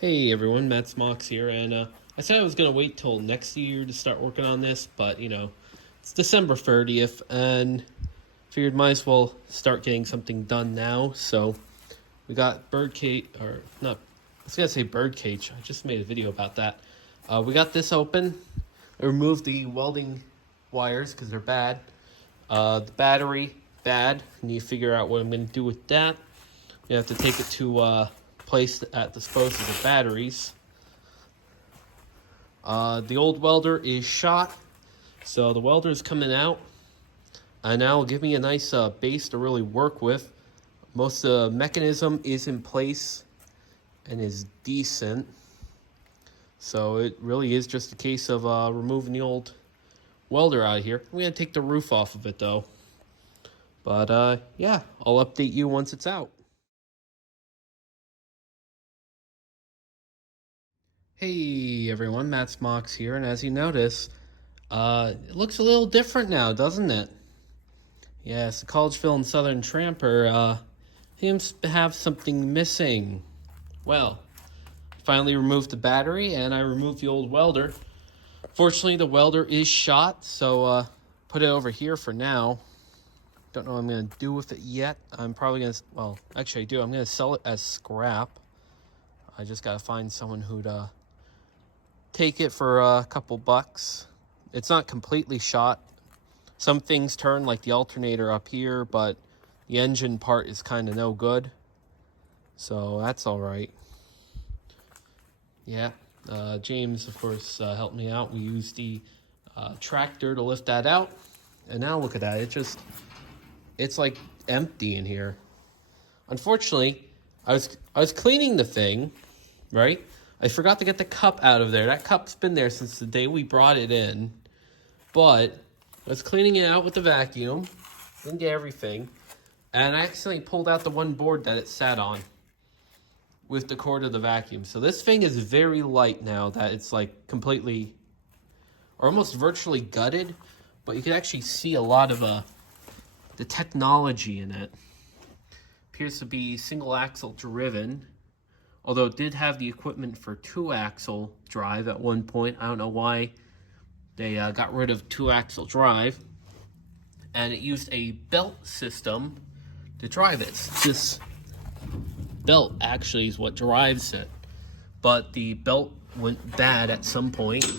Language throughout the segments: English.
Hey everyone, Matt Smox here, and I said I was going to wait till next year to start working on this, but it's December 30th, and figured might as well start getting something done now. So we got birdcage, or not, I was going to say birdcage, I just made a video about that. We got this open. I removed the welding wires because they're bad. The battery, bad. I need to figure out what I'm going to do with that. You have to take it to place that disposes of batteries. The old welder is shot, so the welder is coming out, and now will give me a nice base to really work with. Most of the mechanism is in place and is decent, so it really is just a case of removing the old welder out of here. I'm going to take the roof off of it though, but yeah, I'll update you once it's out. Hey everyone, Matt Smox here, and as you notice, it looks a little different now, doesn't it? Yes, the Collegeville Southern tramper seems to have something missing. Well, I finally removed the battery, and I removed the old welder. Fortunately, the welder is shot, so put it over here for now. Don't know what I'm going to do with it yet. I'm probably going to, well, actually I do. I'm going to sell it as scrap. I just got to find someone who'd take it for a couple bucks. It's not completely shot. Some things turn, like the alternator up here, but the engine part is kind of no good. So that's all right. Yeah, James, of course, helped me out. We used the tractor to lift that out. And now look at that. It's like empty in here. Unfortunately, I was cleaning the thing, right? I forgot to get the cup out of there. That cup's been there since the day we brought it in. But I was cleaning it out with the vacuum. Didn't get everything. And I accidentally pulled out the one board that it sat on with the cord of the vacuum. So this thing is very light now that it's like completely, or almost virtually gutted. But you can actually see a lot of the technology in it. Appears to be single axle driven. Although it did have the equipment for 2-axle drive at one point. I don't know why they got rid of 2-axle drive. And it used a belt system to drive it. This belt actually is what drives it. But the belt went bad at some point.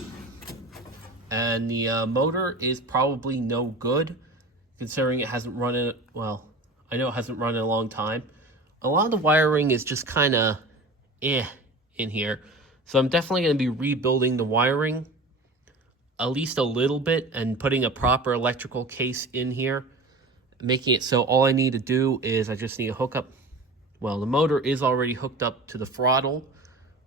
And the motor is probably no good, considering it hasn't run in, well, I know it hasn't run in a long time. A lot of the wiring is just kind of in here. So I'm definitely going to be rebuilding the wiring at least a little bit and putting a proper electrical case in here, making it so all I need to do is I just need to hook up, well, the motor is already hooked up to the throttle,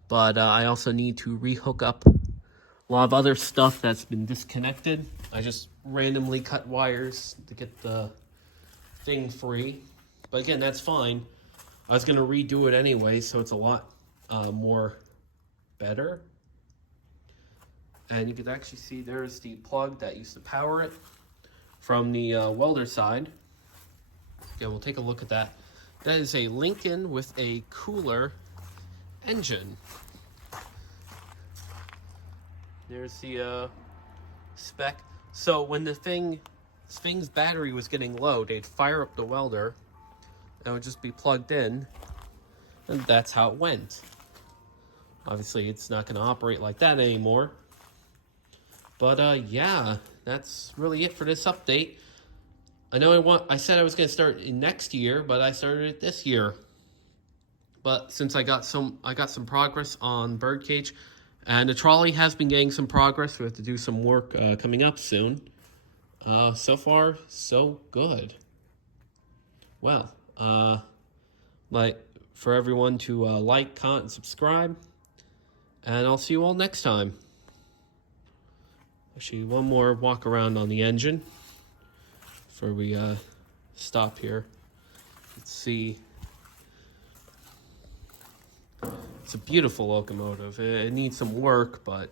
but I also need to rehook up a lot of other stuff that's been disconnected. I just randomly cut wires to get the thing free, but again, that's fine. I was going to redo it anyway, so it's a lot more better. And you can actually see there's the plug that used to power it from the welder side. Okay, we'll take a look at that. That is a Lincoln with a cooler engine. There's the spec. So when the thing's battery was getting low, they'd fire up the welder and it would just be plugged in, and that's how it went. Obviously, it's not going to operate like that anymore. But yeah, that's really it for this update. I know I said I was going to start in next year, but I started it this year. But since I got some progress on birdcage, and the trolley has been getting some progress. We have to do some work coming up soon. So far, so good. Well, for everyone to like, comment, and subscribe. And I'll see you all next time. Actually, one more walk around on the engine before we stop here. Let's see. It's a beautiful locomotive. It needs some work, but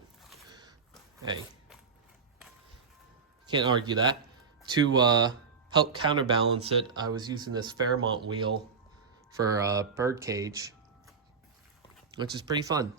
hey, can't argue that. To help counterbalance it, I was using this Fairmont wheel for birdcage. which is pretty fun.